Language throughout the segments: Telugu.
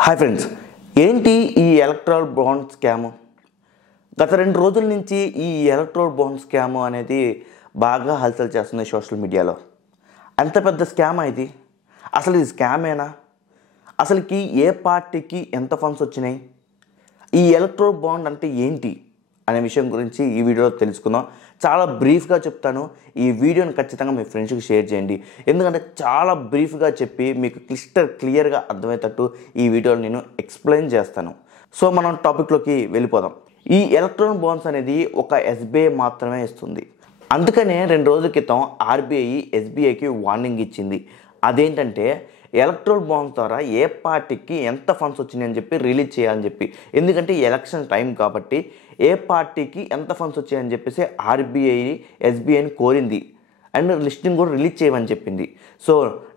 హాయ్ ఫ్రెండ్స్, ఏంటి ఈ ఎలక్ట్రల్ బాండ్ స్కామ్? గత 2 రోజుల నుంచి ఈ ఎలక్ట్రల్ బాండ్ స్కామ్ అనేది బాగా హల్చల్ చేస్తుంది సోషల్ మీడియాలో. అంత పెద్ద స్కామ్ ఇది. అసలు ఇది స్కామేనా? అసలుకి ఏ పార్టీకి ఎంత ఫండ్స్ వచ్చినాయి? ఈ ఎలక్ట్రల్ బాండ్ అంటే ఏంటి అనే విషయం గురించి ఈ వీడియోలో తెలుసుకుందాం. చాలా బ్రీఫ్గా చెప్తాను. ఈ వీడియోని ఖచ్చితంగా మీ ఫ్రెండ్స్కి షేర్ చేయండి. ఎందుకంటే చాలా బ్రీఫ్గా చెప్పి మీకు క్లియర్గా అర్థమయ్యేటట్టు ఈ వీడియోలో నేను ఎక్స్ప్లెయిన్ చేస్తాను. సో మనం టాపిక్లోకి వెళ్ళిపోదాం. ఈ ఎలక్ట్రానిక్ బాండ్స్ అనేది ఒక ఎస్బీఐ మాత్రమే ఇస్తుంది. అందుకనే 2 రోజుల క్రితం ఆర్బీఐ ఎస్బీఐకి వార్నింగ్ ఇచ్చింది. అదేంటంటే ఎలక్ట్రల్ బాండ్స్ ద్వారా ఏ పార్టీకి ఎంత ఫండ్స్ వచ్చినాయని చెప్పి రిలీజ్ చేయాలని చెప్పి. ఎందుకంటే ఎలక్షన్ టైం కాబట్టి ఏ పార్టీకి ఎంత ఫండ్స్ వచ్చాయని చెప్పేసి ఆర్బీఐ ఎస్బీఐని కోరింది. అండ్ లిస్ట్ని కూడా రిలీజ్ చేయమని చెప్పింది. సో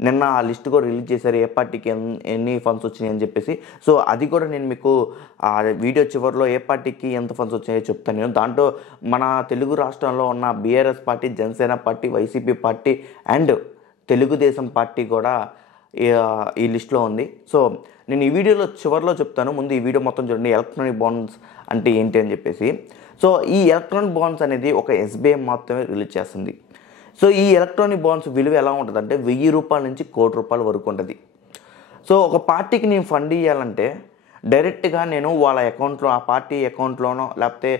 నిన్న ఆ లిస్ట్ కూడా రిలీజ్ చేశారు, ఏ పార్టీకి ఎన్ని ఫండ్స్ వచ్చినాయి అని చెప్పేసి. సో అది కూడా నేను మీకు ఆ వీడియో చివరిలో ఏ పార్టీకి ఎంత ఫండ్స్ వచ్చినాయో చెప్తాను. నేను దాంట్లో మన తెలుగు రాష్ట్రంలో ఉన్న BRS party, Janasena party, YCP party and Telugu Desam party కూడా ఈ లిస్ట్లో ఉంది. సో నేను ఈ వీడియోలో చివరిలో చెప్తాను. ముందు ఈ వీడియో మొత్తం చూడండి, ఎలక్ట్రానిక్ బాండ్స్ అంటే ఏంటి అని చెప్పేసి. సో ఈ ఎలక్ట్రానిక్ బాండ్స్ అనేది ఒక ఎస్బీఐ మాత్రమే రిలీజ్ చేస్తుంది. సో ఈ ఎలక్ట్రానిక్ బాండ్స్ విలువ ఎలా ఉంటుంది అంటే 1000 రూపాయల నుంచి ₹1,00,00,000 వరకు ఉంటుంది. సో ఒక పార్టీకి నేను ఫండ్ ఇవ్వాలంటే డైరెక్ట్గా నేను వాళ్ళ అకౌంట్లో, ఆ పార్టీ అకౌంట్లోనో లేకపోతే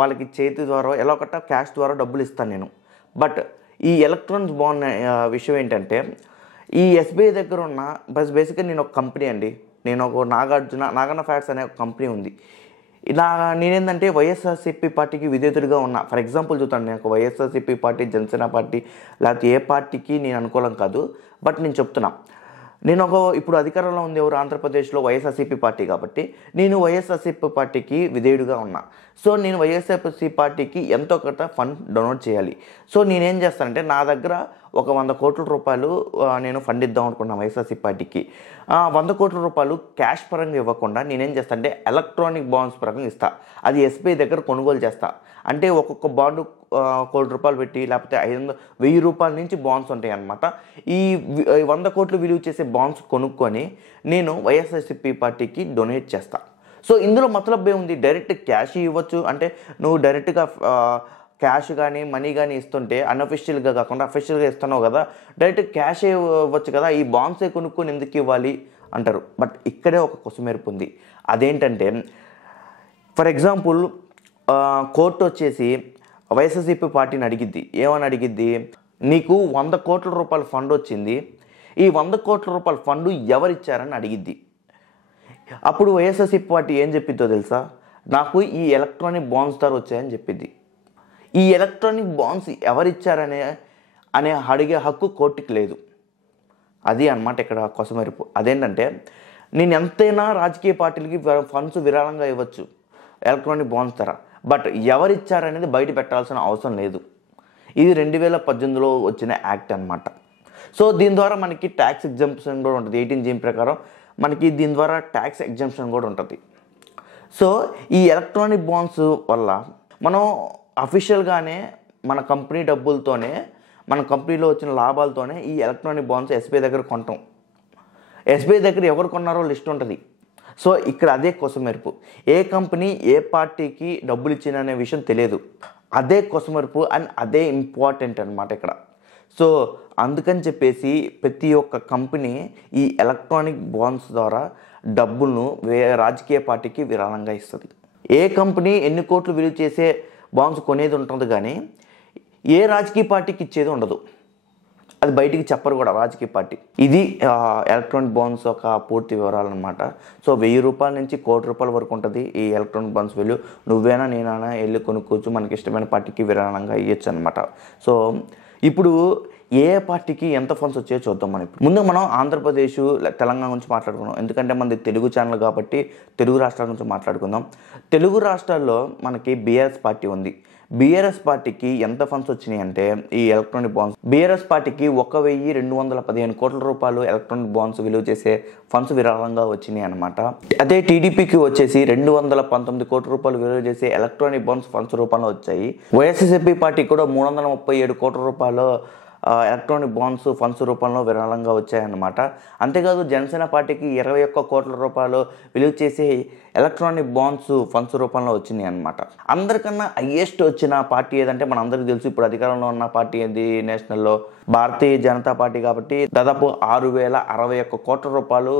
వాళ్ళకి చేతి ద్వారా ఎలా ఒకట క్యాష్ ద్వారా డబ్బులు ఇస్తాను నేను. బట్ ఈ ఎలక్ట్రానిక్ బాండ్ విషయం ఏంటంటే ఈ ఎస్బీఐ దగ్గర ఉన్న బేసిక్గా నేను ఒక కంపెనీ అండి. నేను ఒక నాగార్జున ఫ్యాట్స్ అనే ఒక కంపెనీ ఉంది. నేనేంటంటే వైఎస్ఆర్సీపీ పార్టీకి విధేయుడిగా ఉన్నా. ఫర్ ఎగ్జాంపుల్ చూస్తాను, నేను ఒక వైఎస్ఆర్సీపీ పార్టీ, జనసేన పార్టీ లేకపోతే ఏ పార్టీకి నేను అనుకూలం కాదు. బట్ నేను చెప్తున్నా, నేను ఇప్పుడు అధికారంలో ఉంది ఎవరు? ఆంధ్రప్రదేశ్లో వైఎస్ఆర్సీపీ పార్టీ. కాబట్టి నేను వైఎస్ఆర్సీపీ పార్టీకి విధేయుడిగా ఉన్నా. సో నేను వైఎస్ఆర్సీ పార్టీకి ఎంతో కొంత ఫండ్ డొనేట్ చేయాలి. సో నేనేం చేస్తానంటే నా దగ్గర ఒక ₹100,00,00,000 నేను ఫండ్ ఇద్దాం అనుకున్నాను వైఎస్ఆర్సీ పార్టీకి. ₹100,00,00,000 క్యాష్ పరంగా ఇవ్వకుండా నేనేం చేస్తాను అంటే ఎలక్ట్రానిక్ బాండ్స్ పరంగా ఇస్తా. అది ఎస్బీఐ దగ్గర కొనుగోలు చేస్తా. అంటే ఒక్కొక్క బాండు ₹1,00,00,000 పెట్టి లేకపోతే 1000 రూపాయల నుంచి బాండ్స్ ఉంటాయి అన్నమాట. ఈ 100 కోట్లు విలువ చేసే బాండ్స్ కొనుక్కొని నేను వైఎస్ఆర్సీపీ పార్టీకి డొనేట్ చేస్తా. సో ఇందులో మతలబ్ ఏముంది? డైరెక్ట్ క్యాష్ ఇవ్వచ్చు. అంటే నువ్వు డైరెక్ట్గా క్యాష్ కానీ మనీ కానీ ఇస్తుంటే అన్అఫిషియల్గా కాకుండా అఫిషియల్గా ఇస్తున్నావు కదా, డైరెక్ట్ క్యాష్ ఇవ్వచ్చు కదా, ఈ బాండ్సే కొనుక్కొని ఎందుకు ఇవ్వాలి అంటారు. బట్ ఇక్కడే ఒక కొసమెరుపు ఉంది. అదేంటంటే ఫర్ ఎగ్జాంపుల్ కోర్టు వచ్చేసి వైఎస్ఆర్సీపీ పార్టీని అడిగిద్ది. ఏమని అడిగిద్ది? నీకు ₹100,00,00,000 ఫండ్ వచ్చింది, ఈ ₹100,00,00,000 ఫండ్ ఎవరిచ్చారని అడిగిద్ది. అప్పుడు వైఎస్ఆర్సీపీ పార్టీ ఏం చెప్పిద్దో తెలుసా? నాకు ఈ ఎలక్ట్రానిక్ బాండ్స్ ద్వారా వచ్చాయని చెప్పిద్ది. ఈ ఎలక్ట్రానిక్ బాండ్స్ ఎవరిచ్చారనే అడిగే హక్కు కోర్టుకి లేదు. అది అన్నమాట ఇక్కడ కొసమెరుపు. అదేంటంటే నేను ఎంతైనా రాజకీయ పార్టీలకి ఫండ్స్ విరాళంగా ఇవ్వచ్చు ఎలక్ట్రానిక్ బాండ్స్ ద్వారా, బట్ ఎవరిచ్చారనేది బయట పెట్టాల్సిన అవసరం లేదు. ఇది 2018లో వచ్చిన యాక్ట్ అనమాట. సో దీని ద్వారా మనకి ట్యాక్స్ ఎగ్జంప్షన్ కూడా ఉంటుంది. 18 జీమ్ ప్రకారం మనకి దీని ద్వారా ట్యాక్స్ ఎగ్జంప్షన్ కూడా ఉంటుంది. సో ఈ ఎలక్ట్రానిక్ బాండ్స్ వల్ల మనం అఫీషియల్గానే మన కంపెనీ డబ్బులతోనే, మన కంపెనీలో వచ్చిన లాభాలతోనే ఈ ఎలక్ట్రానిక్ బాండ్స్ ఎస్బీఐ దగ్గర కొంటాం. ఎస్బీఐ దగ్గర ఎవరు కొన్నారో లిస్ట్ ఉంటుంది. సో ఇక్కడ అదే కొసమెరుపు. ఏ కంపెనీ ఏ పార్టీకి డబ్బులు ఇచ్చిందనే విషయం తెలియదు. అదే కొసమెరుపు అండ్ అదే ఇంపార్టెంట్ అనమాట ఇక్కడ. సో అందుకని చెప్పేసి ప్రతి ఒక్క కంపెనీ ఈ ఎలక్ట్రానిక్ బాండ్స్ ద్వారా డబ్బులను రాజకీయ పార్టీకి విరాళంగా ఇస్తుంది. ఏ కంపెనీ ఎన్ని కోట్లు విలువ చేసే బాండ్స్ కొనేది ఉంటుంది, కానీ ఏ రాజకీయ పార్టీకి ఇచ్చేది ఉండదు. అది బయటికి చెప్పరు కూడా రాజకీయ పార్టీ. ఇది ఎలక్ట్రానిక్ బాండ్స్ ఒక పూర్తి వివరాలు అనమాట. సో 1000 రూపాయల నుంచి ₹1,00,00,000 వరకు ఉంటుంది ఈ ఎలక్ట్రానిక్ బాండ్స్ వాల్యూ. నువ్వేనా నేనైనా వెళ్ళి కొనుక్కోవచ్చు, మనకి ఇష్టమైన పార్టీకి విరాళంగా ఇవ్వచ్చు అనమాట. సో ఇప్పుడు ఏ పార్టీకి ఎంత ఫండ్స్ వచ్చాయో చూద్దాం. ముందు మనం ఆంధ్రప్రదేశ్, తెలంగాణ గురించి మాట్లాడుకుందాం. ఎందుకంటే మనది తెలుగు ఛానల్ కాబట్టి తెలుగు రాష్ట్రాల గురించి మాట్లాడుకుందాం. తెలుగు రాష్ట్రాల్లో మనకి బీఆర్ఎస్ పార్టీ ఉంది. బీఆర్ఎస్ పార్టీకి ఎంత ఫండ్స్ వచ్చినాయి అంటే ఈ ఎలక్ట్రానిక్ బాండ్స్, బీఆర్ఎస్ పార్టీకి ₹1,215 కోట్ల ఎలక్ట్రానిక్ బాండ్స్ విలువ చేసే ఫండ్స్ విరాళంగా వచ్చినాయి అనమాట. అదే టీడీపీకి వచ్చేసి ₹219 కోట్ల విలువ చేసే ఎలక్ట్రానిక్ బాండ్స్ ఫండ్స్ రూపంలో వచ్చాయి. వైఎస్ఆర్సీపీ పార్టీ కూడా ₹337 కోట్ల ఎలక్ట్రానిక్ బాండ్స్ ఫండ్స్ రూపంలో విరాళంగా వచ్చాయన్నమాట. అంతేకాదు జనసేన పార్టీకి 21 కోట్ల రూపాయలు విలువ చేసే ఎలక్ట్రానిక్ బాండ్స్ ఫండ్స్ రూపంలో వచ్చినాయి అన్నమాట. అందరికన్నా హయ్యెస్ట్ వచ్చిన పార్టీ ఏదంటే మన అందరికీ తెలుసు, ఇప్పుడు అధికారంలో ఉన్న పార్టీ ఏది నేషనల్లో భారతీయ జనతా పార్టీ. కాబట్టి దాదాపు 6,061 కోట్ల రూపాయలు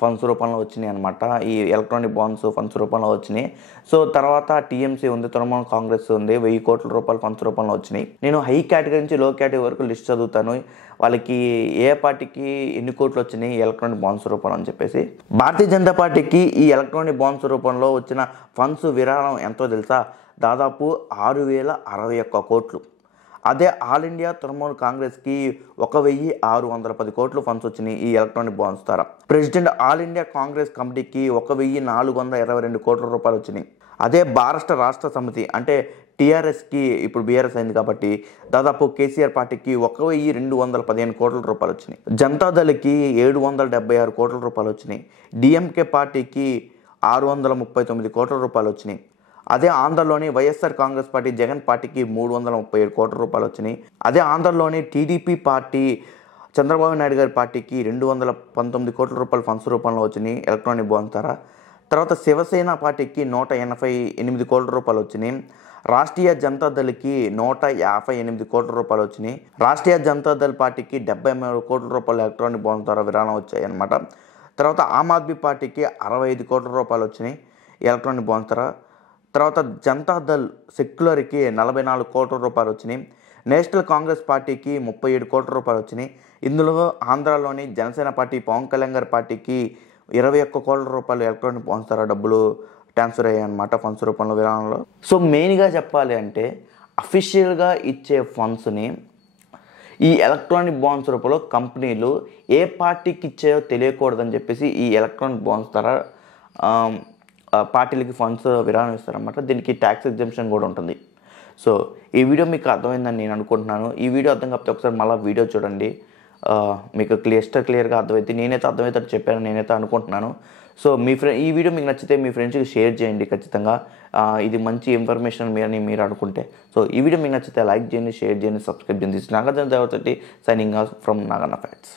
ఫండ్స్ రూపంలో వచ్చినాయి అనమాట. ఈ ఎలక్ట్రానిక్ బాండ్స్ ఫండ్స్ రూపంలో వచ్చినాయి. సో తర్వాత టీఎంసీ ఉంది, తృణమూల్ కాంగ్రెస్ ఉంది, 1000 కోట్ల రూపాయలు ఫండ్స్ రూపంలో వచ్చినాయి. నేను హై కేటగిరీ నుంచి లో కేటగిరీ వరకు లిస్ట్ చదువుతాను, వాళ్ళకి ఏ పార్టీకి ఎన్ని కోట్లు వచ్చినాయి ఎలక్ట్రానిక్ బాండ్స్ రూపంలో అని చెప్పేసి. భారతీయ జనతా పార్టీకి ఈ ఎలక్ట్రానిక్ బాండ్స్ రూపంలో వచ్చిన ఫండ్స్ విరాళం ఎంతో తెలుసా? దాదాపు 6,061 కోట్లు. అదే ఆల్ ఇండియా తృణమూల్ కాంగ్రెస్కి 1,610 కోట్లు ఫండ్స్ వచ్చినాయి ఈ ఎలక్ట్రానిక్ బాండ్స్ ద్వారా. ప్రెసిడెంట్ ఆల్ ఇండియా కాంగ్రెస్ కమిటీకి 1,422 కోట్ల రూపాయలు వచ్చినాయి. అదే భారత రాష్ట్ర సమితి అంటే టీఆర్ఎస్కి ఇప్పుడు బీఆర్ఎస్ అయింది కాబట్టి దాదాపు కేసీఆర్ పార్టీకి 1,215 కోట్ల రూపాయలు వచ్చినాయి. జనతాదళకి 776 కోట్ల రూపాయలు వచ్చినాయి. డిఎంకే పార్టీకి 639 కోట్ల రూపాయలు వచ్చినాయి. అదే ఆంధ్రలోని వైఎస్ఆర్ కాంగ్రెస్ పార్టీ జగన్ పార్టీకి 337 కోట్ల రూపాయలు వచ్చినాయి. అదే ఆంధ్రలోని టీడీపీ పార్టీ చంద్రబాబు నాయుడు గారి పార్టీకి 219 కోట్ల రూపాయల ఫండ్స్ రూపంలో వచ్చినాయి ఎలక్ట్రానిక్ బాండ్స్ ద్వారా. తర్వాత శివసేన పార్టీకి 188 కోట్ల రూపాయలు వచ్చినాయి. రాష్ట్రీయ జనతాదళకి 158 కోట్ల రూపాయలు వచ్చినాయి. రాష్ట్రీయ జనతాదళ పార్టీకి 73 కోట్ల రూపాయలు ఎలక్ట్రానిక్ బాండ్స్ ద్వారా విరాళం వచ్చాయి అన్నమాట. తర్వాత ఆమ్ ఆద్మీ పార్టీకి 65 కోట్ల రూపాయలు వచ్చినాయి ఎలక్ట్రానిక్ బాండ్స్ ద్వారా. తర్వాత జనతాదళ్ సెక్యులర్కి 44 కోట్ల రూపాయలు వచ్చినాయి. నేషనల్ కాంగ్రెస్ పార్టీకి 37 కోట్ల రూపాయలు వచ్చినాయి. ఇందులో ఆంధ్రాలోని జనసేన పార్టీ పవన్ కళ్యాణ్ గారి పార్టీకి 21 కోట్ల రూపాయలు ఎలక్ట్రానిక్ బాండ్స్ ద్వారా డబ్బులు ట్రాన్స్ఫర్ అయ్యాయి అన్నమాట ఫండ్స్ రూపంలో విరాళంలో. సో మెయిన్గా చెప్పాలి అంటే అఫీషియల్గా ఇచ్చే ఫండ్స్ని ఈ ఎలక్ట్రానిక్ బాండ్స్ రూపంలో కంపెనీలు ఏ పార్టీకి ఇచ్చాయో తెలియకూడదని చెప్పేసి ఈ ఎలక్ట్రానిక్ బాండ్స్ ద్వారా పార్టీలకి ఫండ్స్ విరాళం ఇస్తారన్నమాట. దీనికి ట్యాక్స్ ఎగ్జంప్షన్ కూడా ఉంటుంది. సో ఈ వీడియో మీకు అర్థమైందని నేను అనుకుంటున్నాను. ఈ వీడియో అర్థం కాకపోతే ఒకసారి మళ్ళీ వీడియో చూడండి, మీకు క్లియర్గా అర్థమైతే. నేనైతే అర్థమవుతాడు చెప్పాను నేనైతే అనుకుంటున్నాను. సో ఈ వీడియో మీకు నచ్చితే మీ ఫ్రెండ్స్కి షేర్ చేయండి ఖచ్చితంగా. ఇది మంచి ఇన్ఫర్మేషన్ మీరు అనుకుంటే. సో ఈ వీడియో మీకు నచ్చితే లైక్ చేయండి, షేర్ చేయండి, సబ్స్క్రైబ్ చేయండి. నాగార్జున దేవతటి signing off from Nagarjuna facts.